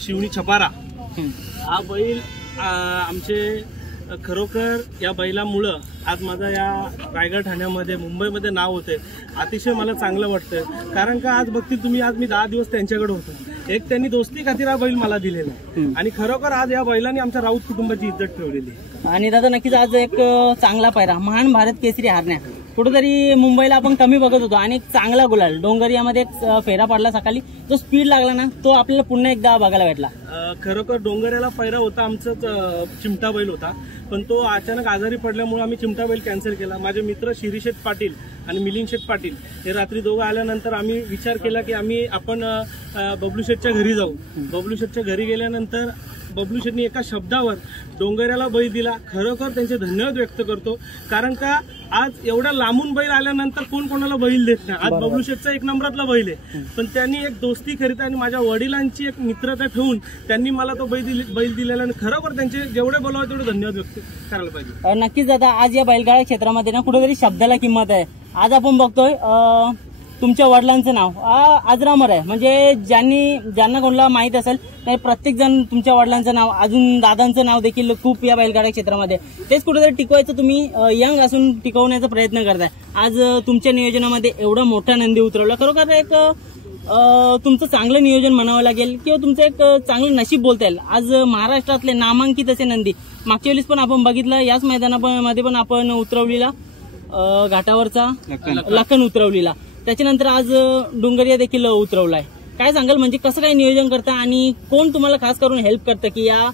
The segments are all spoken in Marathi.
शिवणी छपारा हा बैल आमचे खरोखर या बैलामुळं आज माझा या रायगड ठाण्यामध्ये मुंबईमध्ये नाव होते. अतिशय मला चांगलं वाटतं, कारण का आज बघतील तुम्ही, आज मी 10 दिवस त्यांच्याकडे होतो. एक त्यांनी दोस्ती खातीर हा बैल मला दिलेला आहे आणि खरोखर आज या बैलाने आमच्या राऊत कुटुंबाची इज्जत ठेवलेली. आणि दादा नक्कीच आज एक चांगला पायरा महान भारत केसरी हारण्या कुठेतरी मुंबईला आपण कमी बघत होतो आणि एक चांगला गुलाल डोंगरियामध्ये एक फेरा पडला सकाळी, जो स्पीड लागला ना तो आपल्याला पुन्हा एकदा बघायला भेटला. खरोखर डोंगऱ्याला पायरा होता आमचा चिमटा बैल होता, पण तो अचानक आजारी पडल्यामुळे आम्ही चिमटा बैल कॅन्सल केला. माझे मित्र शिरीशेठ पाटील आणि मिलिंद शेठ पाटील हे रात्री दोघं आल्यानंतर आम्ही विचार केला की आपण बबलू शेठच्या घरी जाऊ. बबलू शेठच्या घरी गेल्यानंतर बबलू शेठनी एका शब्दावर डोंगऱ्याला बैल दिला. खरोखर त्यांचे धन्यवाद व्यक्त करतो, कारण का आज एवढ्या लांबून बैल आल्यानंतर कोण कोणाला बैल देत नाही. आज बबलू शेठचा 1 नंबरातला बैल आहे, पण त्यांनी एक दोस्ती करीत आणि माझ्या वडिलांची एक मित्रता ठेवून त्यांनी मला तो बैल दिलेला आणि खरोखर त्यांचे जेवढे बोलावे तेवढे धन्यवाद व्यक्त करायला पाहिजे. नक्कीच दादा आज या बैलगाडा क्षेत्रामध्ये ना कुठेतरी शब्दाला किंमत आहे. आज आपण बघतोय तुमच्या वडिलांचं नाव अजरामर आहे, म्हणजे ज्यांना कोणाला माहित असेल नाही प्रत्येक जण तुमच्या वडिलांचं नाव, अजून दादांचं नाव देखील खूप या बैलगाडा क्षेत्रामध्ये. तेच कुठेतरी टिकवायचं तुम्ही यंग असून टिकवण्याचा प्रयत्न करताय. आज तुमच्या नियोजनामध्ये एवढा मोठा नंदी उतरवला, खरोखर एक तुमचं चांगलं नियोजन म्हणावं लागेल किंवा तुमचं एक चांगलं नशीब बोलता येईल. आज महाराष्ट्रातले नामांकित असे नंदी मागच्या वेळेस पण आपण बघितलं, याच मैदानामध्ये पण आपण उतरवलेला घाटावरचा लखन उतरवलेला, त्याच्यानंतर आज डोंगरिया देखील उतरवलाय. काय सांगाल, म्हणजे कसं काय नियोजन करता आणि कोण तुम्हाला खास करून हेल्प करतं की या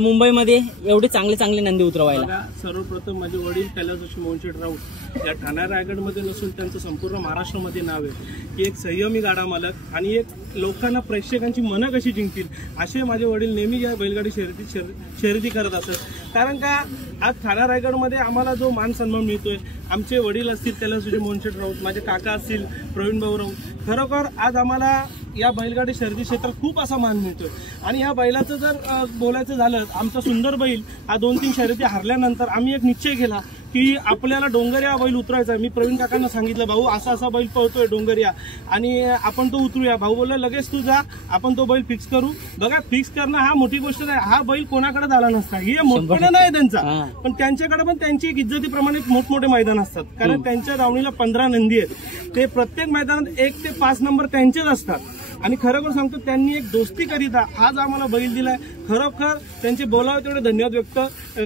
मुंबईमध्ये एवढे चांगले चांगले नंदी उतरवायला? सर्वप्रथम माझे वडील कैलास जोशी मोहनशेठ राऊत या ठाणा रायगडमध्ये नसून त्यांचं संपूर्ण महाराष्ट्रामध्ये नाव आहे की एक संयमी गाडा मालक आणि एक लोकांना प्रेक्षकांची मनं कशी जिंकतील असे माझे वडील नेहमी या बैलगाडी शर्यती करत असत. कारण का आज ठाणा रायगडमध्ये आम्हाला जो मान सन्मान मिळतोय, आमचे वडील असतील कैलास जोशी मोहनशेठ राऊत, माझे काका असतील प्रवीण भाऊ राऊत, खरोखर आज आम्हाला या बैलगाडी शर्यती क्षेत्रात खूप असा मान मिळतोय. आणि या बैलाचं जर बोलायचं झालं, आमचा सुंदर बैल हा 2-3 शर्यती हारल्यानंतर आम्ही एक निश्चय केला की आपल्याला डोंगरिया बैल उतरायचा आहे. मी प्रवीण काकांना सांगितलं, भाऊ असा बैल पळतोय डोंगरिया आणि आपण तो उतरूया. भाऊ बोलला लगेच तू जा, आपण तो बैल फिक्स करू. बघा, फिक्स करणं हा मोठी गोष्ट नाही, हा बैल कोणाकडे झाला नसता, हे मोठपणा नाही त्यांचा, पण त्यांच्याकडे पण त्यांची एक इज्जतीप्रमाणे मोठमोठे मैदान असतात. कारण त्यांच्या दावणीला 15 नंदी आहेत, ते प्रत्येक मैदानात 1 ते 5 नंबर त्यांचेच असतात. आणि खरोखर सांगतो, त्यांनी एक दोस्ती करिता आज आम्हाला बैल दिलाय. खरोखर त्यांचे बोलावे तेवढे धन्यवाद व्यक्त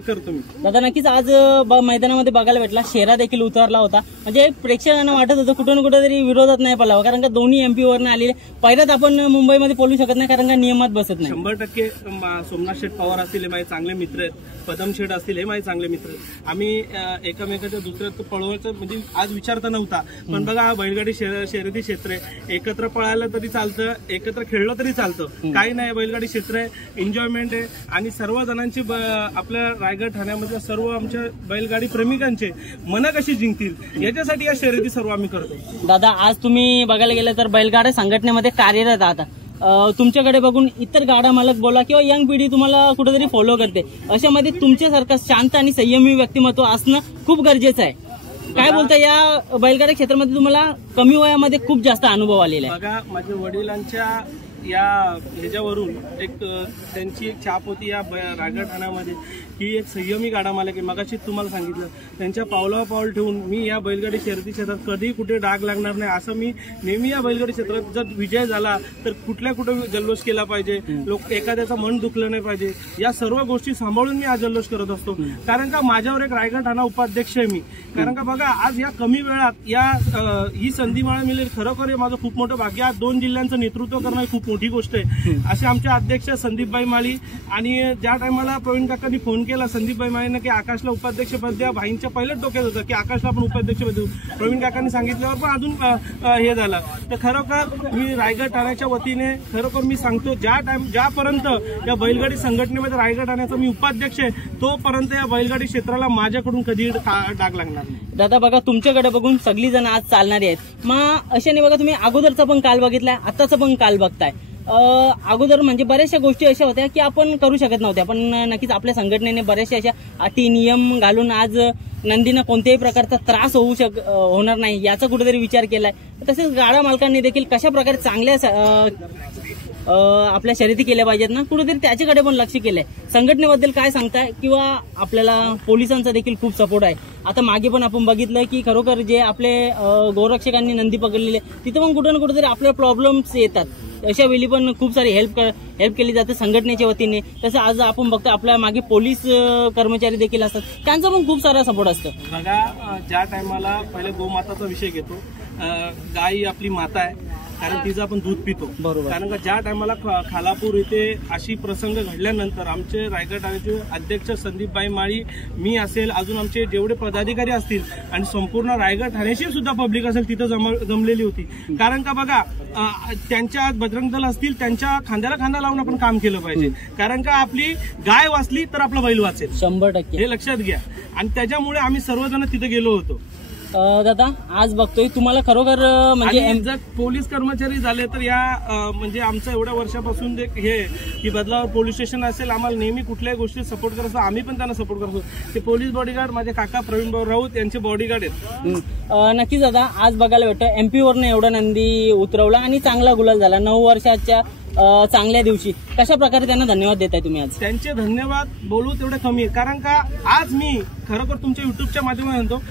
करतो मी. दादा नक्कीच आज मैदानामध्ये बघायला भेटला, शेरा देखील उतरला होता, म्हणजे प्रेक्षकांना वाटत होतं कुठं ना कुठं तरी विरोधात नाही पळावं, कारण का दोन्ही MP वरनं आलेले. पहिल्यात आपण मुंबईमध्ये बोलू शकत नाही कारण का नियमात बसत नाही. 100% सोमनाथ शेठ पवार असतील हे माझे चांगले मित्र आहेत, पदम शेठ असतील हे माझे चांगले मित्र आहेत. आम्ही एकमेकाच्या दुसऱ्यात पळवायचं म्हणजे आज विचारता नव्हता, पण बघा बैलगाडी शर्यती क्षेत्र आहे, एकत्र पळायला तरी चालतं, एकत्र खेळलं तरी चालतं, काही नाही. बैलगाडी क्षेत्र आहे, एन्जॉयमेंट आहे आणि सर्व जणांची आपल्या रायगड ठाण्यामधल्या सर्व आमच्या बैलगाडी प्रेमिकांचे मनं कशी जिंकतील याच्यासाठी या शर्यती सर्व आम्ही करतो. दादा आज तुम्ही बघायला गेलं तर बैलगाडा संघटनेमध्ये कार्यरत आहात, तुमच्याकडे बघून इतर गाडा मालक बोला किंवा यंग पिढी तुम्हाला कुठेतरी फॉलो करते, अशामध्ये तुमच्यासारखं शांत आणि संयमी व्यक्तिमत्व असणं खूप गरजेचं आहे. काय बोलता, या बैलगाडा क्षेत्रामध्ये तुम्हाला कमी वयामध्ये खूप जास्त अनुभव आलेला आहे? बघा, माझ्या वडिलांच्या या ह्याच्यावरून एक त्यांची एक छाप होती या रायगड ठाण्यामध्ये की एक संयमी गाडा मालक आहे. मगाशी तुम्हाला सांगितलं, त्यांच्या पावलावर पाऊल ठेवून मी या बैलगाडी शर्यती क्षेत्रात कधी कुठे डाग लागणार नाही असं मी नेहमी या बैलगाडी क्षेत्रात जर विजय झाला तर कुठल्या कुठे जल्लोष केला पाहिजे, लोक एखाद्याचं मन दुखलं नाही पाहिजे, या सर्व गोष्टी सांभाळून मी हा जल्लोष करत असतो. कारण का माझ्यावर एक रायगड ठाणा उपाध्यक्ष आहे मी. कारण का बघा, आज या कमी वेळात ही संधी मला मिळेल, खरोखर हे माझं खूप मोठं भाग्य. आज 2 जिल्ह्यांचं नेतृत्व करणं खूप मोठी गोष्ट आहे. असे आमचे अध्यक्ष संदीपभाई माळी, आणि ज्या टायमाला प्रवीण काकांनी फोन केला संदीपभाई माळीनं की आकाशला उपाध्यक्षपद द्या, भाईंच्या पहिल्याच डोक्यात होतं की आकाशला आपण उपाध्यक्षपद देऊ. प्रवीण काकांनी सांगितल्यावर पण अजून हे झालं. तर खरोखर मी रायगड ठाण्याच्या वतीने खरोखर मी सांगतो, ज्यापर्यंत या बैलगाडी संघटनेमध्ये रायगड ठाण्याचा मी उपाध्यक्ष आहे तोपर्यंत या बैलगाडी क्षेत्राला माझ्याकडून कधी डाग लागणार नाही. दादा बघा, तुमच्याकडे बघून सगळी जण आज चालणारी आहेत, मग अशाने बघा तुम्ही अगोदरचा पण काल बघितलाय, आताचा पण काल बघताय. अगोदर म्हणजे बऱ्याचशा गोष्टी अशा होत्या की आपण करू शकत नव्हत्या, पण नक्कीच आपल्या संघटनेने बऱ्याचशा अशा अटी नियम घालून आज नंदींना कोणत्याही प्रकारचा त्रास होणार नाही याचा कुठेतरी विचार केलाय. तसेच गाडा मालकांनी देखील कशा प्रकारे चांगल्या आपल्या शर्यती केल्या पाहिजेत ना, कुठेतरी त्याच्याकडे पण लक्ष केलंय. संघटनेबद्दल काय सांगताय, किंवा आपल्याला पोलिसांचा देखील खूप सपोर्ट आहे. आता मागे पण आपण बघितलं की खरोखर जे आपले गोरक्षकांनी नंदी पकडलेले तिथे पण कुठे ना कुठेतरी आपले प्रॉब्लेम्स येतात. अशा वेळी पण खूप सारी हेल्प केली जाते संघटनेच्या वतीने. तसं आज आपण बघतो आपल्या मागे पोलीस कर्मचारी देखील असतात, त्यांचा पण खूप सारा सपोर्ट असतो. बघा, ज्या टायमाला पहिले गोमाताचा विषय घेतो, गाय आपली माता आहे, कारण तिचं आपण दूध पितो. बरोबर. कारण का ज्या टायमाला खालापूर इथे अशी प्रसंग घडल्यानंतर आमचे रायगड ठाण्याचे अध्यक्ष संदीपबाई माळी, मी असेल, अजून आमचे जेवढे पदाधिकारी असतील आणि संपूर्ण रायगड ठाण्याची सुद्धा पब्लिक असेल तिथं जमलेली होती. कारण का बघा, त्यांच्या बजरंग दल असतील, त्यांच्या खांद्याला खांदा लावून आपण काम केलं पाहिजे. कारण का आपली गाय वाचली तर आपला बैल वाचेल, 100%. हे लक्षात घ्या. आणि त्याच्यामुळे आम्ही सर्वजण तिथे गेलो होतो. दादा, आज बघतोय तुम्हाला खरोखर म्हणजे जर पोलीस कर्मचारी झाले तर या म्हणजे आमचं एवढ्या वर्षापासून जे हे की बदलावर पोलीस स्टेशन असेल, आम्हाला नेहमी कुठल्याही गोष्टी सपोर्ट करत असतो, आम्ही पण त्यांना सपोर्ट करतो. ते पोलीस बॉडीगार्ड माझे काका प्रवीण भाऊ राऊत यांचे बॉडीगार्ड आहेत. नक्कीच दादा, आज बघायला भेटतं MP वरनं एवढा नंदी उतरवला आणि चांगला गुलाल झाला 9 वर्षाच्या चांगल्या दिवशी. कशा प्रकारे त्यांना धन्यवाद देताय तुम्ही आज? त्यांचे धन्यवाद बोलू तेवढे कमी आहे. कारण का आज मी खरोखर तुमच्या युट्यूबच्या माध्यमातून म्हणतो,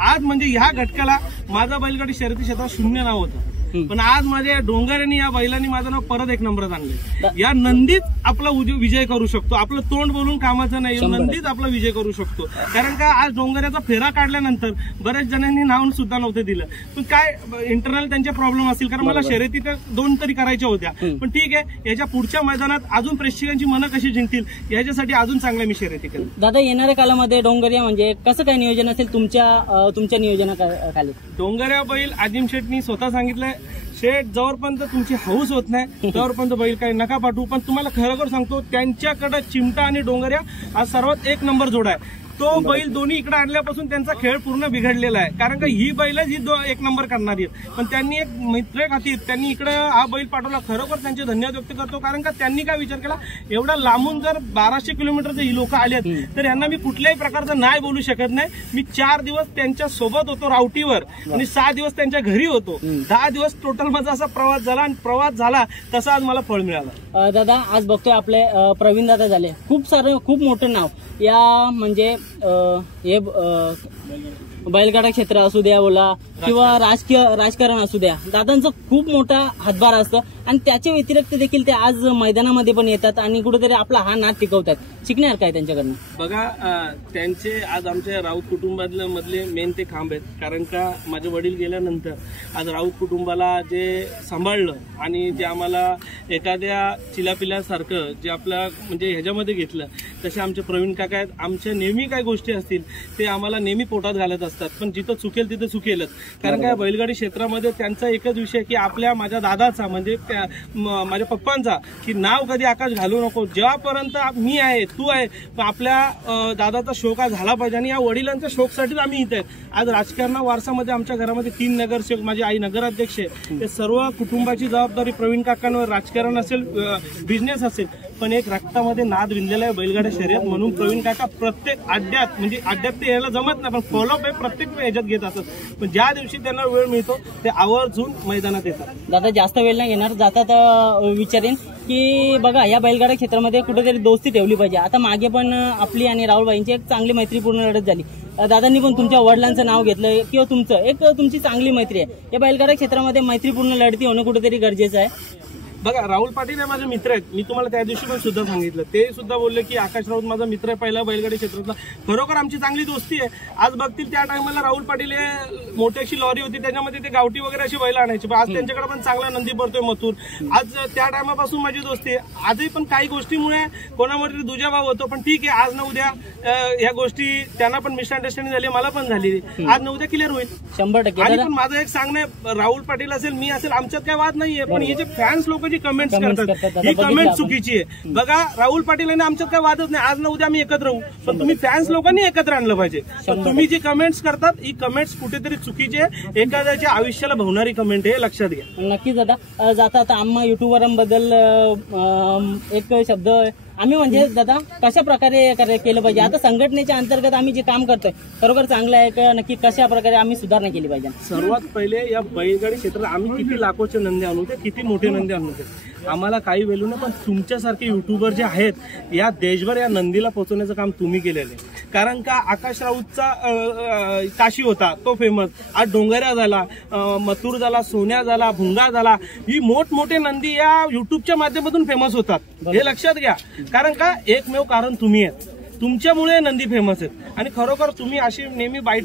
आज म्हणजे ह्या घटकाला माझा बैलगाडी शर्यती क्षेत्रात 0 नाव होतं, पण आज माझ्या डोंगऱ्यांनी या बैलांनी माझं नाव परत 1 नंबरात आणले. या नंदीच आपला विजय करू शकतो. आपलं तोंड बोलून कामाचं नाही, नंदीच आपला विजय करू शकतो. कारण का आज डोंगऱ्याचा फेरा काढल्यानंतर बऱ्याच जणांनी नाव सुद्धा नव्हतं दिलं, पण काय इंटरनल त्यांचे प्रॉब्लेम असतील. कारण मला शर्यती तर 2 तरी करायच्या होत्या, पण ठीक आहे, याच्या पुढच्या मैदानात अजून प्रेक्षकांची मनं कशी जिंकतील याच्यासाठी अजून चांगल्या मी शर्यती केली. दादा, येणाऱ्या कालामध्ये डोंगरिया म्हणजे कसं काय नियोजन असेल तुमच्या नियोजनाखाली? डोंगऱ्या बैल आदिम शेठनी स्वतः सांगितलंय, शेठ जोपर्यंत तुमची हौस होत नाही तोपर्यंत बैल काही नका पाठवू. पण तुम्हाला खरोखर सांगतो, त्यांच्याकडे चिमटा आणि डोंगऱ्या हा सर्वात 1 नंबर जोडा आहे. तो बैल दोन्ही इकडे आणल्यापासून त्यांचा खेळ पूर्ण बिघडलेला आहे. कारण का ही बैलच ही 1 नंबर करणारी आहेत, पण त्यांनी एक मैत्री खातीर त्यांनी इकडे हा बैल पाठवला. खरोखर त्यांचे धन्यवाद व्यक्त करतो. कारण का त्यांनी काय विचार केला, एवढा लांबून जर 1200 किलोमीटरचे ही लोक आलेत तर यांना मी कुठल्याही प्रकारचं नाही बोलू शकत नाही. मी 4 दिवस त्यांच्या सोबत होतो रावटीवर आणि 6 दिवस त्यांच्या घरी होतो. 10 दिवस टोटल माझा असा प्रवास झाला, आणि प्रवास झाला तसा आज मला फळ मिळालं. दादा, आज बघतोय आपले प्रवीण दादा झाले, खूप मोठं नाव या म्हणजे हे बैलगाडा क्षेत्र असू द्या बोला किंवा राजकारण असू द्या, दादांचा खूप मोठा हातभार असतो. आणि त्याच्या व्यतिरिक्त देखील ते आज मैदानामध्ये पण येतात आणि कुठेतरी आपला हा नाद टिकवतात. शिकणार काय त्यांच्याकडनं? बघा, त्यांचे आज आमच्या राऊत कुटुंबामधले मेन ते खांब आहेत. कारण का माझे वडील गेल्यानंतर आज राऊत कुटुंबाला जे सांभाळलं आणि जे आम्हाला एखाद्या चिलापिल्यासारखं जे आपल्या म्हणजे ह्याच्यामध्ये घेतलं, तसे आमचे प्रवीण काका आहेत. आमच्या नेहमी काय गोष्टी असतील ते आम्हाला नेहमी पोटात घालत असतात, पण जिथं चुकेल तिथं चुकेलच. कारण काय बैलगाडी क्षेत्रामध्ये त्यांचा एकच विषय की माझ्या दादाचा म्हणजे माझ्या पप्पांचा की नाव कधी आकाश घालू नको. जेव्हापर्यंत मी आहे, तू आहे, आपल्या दादाचा शोक हा झाला पाहिजे. आणि या वडिलांच्या शोकसाठीच आम्ही इथे आहेत. आज राजकारण वारसामध्ये आमच्या घरामध्ये 3 नगरसेवक, माझी आई नगराध्यक्ष आहे. ते सर्व कुटुंबाची जबाबदारी प्रवीण काकांवर. राजकारण असेल, बिझनेस असेल, पण एक रक्तामध्ये नाद विणलेला आहे बैलगाड्या शर्यत म्हणून. प्रवीण काका प्रत्येक अड्ड्यात म्हणजे अड्ड्यात ते यायला जमत नाही, पण फॉलोअप आहे प्रत्येक ह्याच्यात घेत असतात. पण ज्या दिवशी त्यांना वेळ मिळतो ते आवर्जून मैदानात येतात. दादा, जास्त वेळ नाही घेणार, जातात विचारेन की बघा, या बैलगाडा क्षेत्रामध्ये कुठेतरी दोस्ती ठेवली पाहिजे. आता मागे पण आपली आणि राहुलबाईंची एक चांगली मैत्रीपूर्ण लढत झाली. दादांनी पण तुमच्या वडिलांचं नाव घेतलं किंवा तुमची चांगली मैत्री आहे. या बैलगाडा क्षेत्रामध्ये मैत्रीपूर्ण लढती होणं कुठेतरी गरजेचं आहे. बघा, राहुल पाटील हे माझे मित्र आहेत. मी तुम्हाला त्या दिवशी पण सुद्धा सांगितलं, ते सुद्धा बोलले की आकाश राऊत माझा मित्र आहे पहिला बैलगाडी क्षेत्रातला. खरोखर आमची चांगली दोस्ती आहे. आज बघतील त्या टायमाला राहुल पाटील हे मोठी अशी लॉरी होती, त्याच्यामध्ये ते गावठी वगैरे अशी बैल आणायची, पण आज त्यांच्याकडे पण चांगला नंदी पडतोय मथुर. आज त्या टायमापासून माझी दोस्ती आहे. आजही पण काही गोष्टीमुळे कोणामध्ये दुजाभाव होतो, पण ठीक आहे, आज ना उद्या ह्या गोष्टी त्यांना पण मिसअंडरस्टँडिंग झाली, मला पण झाली. आज ना उद्या क्लिअर होईल 100%. आणि पण माझं एक सांगणं, राहुल पाटील असेल, मी असेल, आमच्यात काही वाद नाहीये, पण हे जे फॅन्स लोक जी कमेंट्स करतात ही कमेंट चुकीची आहे. बघा, राहुल पाटील आणि आमच्यात काही वादच नाही, आज ना उद्या आम्ही एकत्र राहू, पण तुम्ही फॅन्स लोकांनी एकत्र आणलं पाहिजे. तुम्ही जी कमेंट्स करतात ही कमेंट्स कुठेतरी चुकीची आहे, एखाद्याच्या आयुष्याला भवणारी कमेंट हे लक्षात घ्या. नक्कीच दादा, जाता आता आम्हा युट्यूबरांबद्दल एक शब्द आम्ही म्हणजे दादा कशा प्रकारे केलं पाहिजे? आता संघटनेच्या अंतर्गत आम्ही जे काम करतोय खरोखर चांगलं आहे का? नक्की कशा प्रकारे आम्ही सुधारणा केली पाहिजे? सर्वात पहिले या बैलगाडी क्षेत्रात आम्ही किती लाखोचे नंदी आणू ते, किती मोठे नंदी आणू ते, आम्हाला काही वेळू नाही, पण तुमच्यासारखे युट्यूबर जे आहेत या देशभर या नंदीला पोहोचवण्याचं काम तुम्ही केलेलं आहे. कारण का आकाश राऊतचा काशी होता तो फेमस, आज डोंगऱ्या झाला, मथुर झाला, सोन्या झाला, भुंगा झाला, ही मोठमोठे नंदी या युट्यूबच्या माध्यमातून फेमस होतात. हे लक्षात घ्या. कारण का एकमेव कारण तुम्ही आहेत, तुमच्यामुळे नंदी फेमस आहेत. आणि खरोखर तुम्ही अशी नेहमी बाईट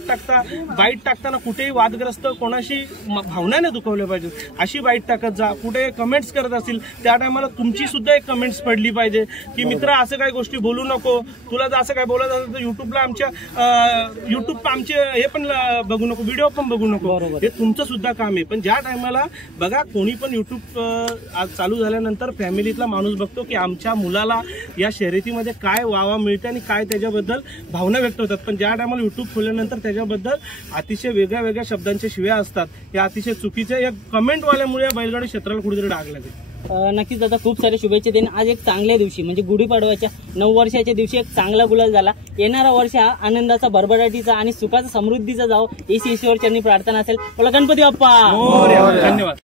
टाकताना कुठेही वादग्रस्त कोणाशी भावनाने दुखवल्या पाहिजे अशी बाईट टाकत जा. कुठे कमेंट्स करत असतील त्या टायमाला तुमची सुद्धा एक कमेंट्स पडली पाहिजे की मित्र असं काही गोष्टी बोलू नको, तुला जर असं काही बोलत असेल तर युट्यूबला आमचे हे पण बघू नको, व्हिडिओ पण बघू नको. हे तुमचं सुद्धा काम आहे. पण ज्या टायमाला बघा कोणी पण युट्यूब आज चालू झाल्यानंतर फॅमिलीतला माणूस बघतो की आमच्या मुलाला या शर्यतीमध्ये काय वावा मिळते आणि काय त्याच्याबद्दल भावना व्यक्त होतात. पण ज्या टायमाला युट्यूब खोलल्यानंतर त्याच्याबद्दल अतिशय वेगळ्या शब्दांच्या शिव्या असतात, या अतिशय चुकीच्या या कमेंटवाल्यामुळे बैलगाडी क्षेत्राला कुठेतरी डाग लागेल. नक्कीच दादा खूप सारे शुभेच्छा देईन. आज एक चांगल्या दिवशी म्हणजे गुढीपाडव्याच्या 9 वर्षाच्या दिवशी एक चांगला गुलाल झाला. येणारा वर्ष हा आनंदाचा, भरभराटीचा आणि सुखाचा, समृद्धीचा जावो हीच ईश्वर चरणी प्रार्थना असेल. बोला गणपती बाप्पा. धन्यवाद.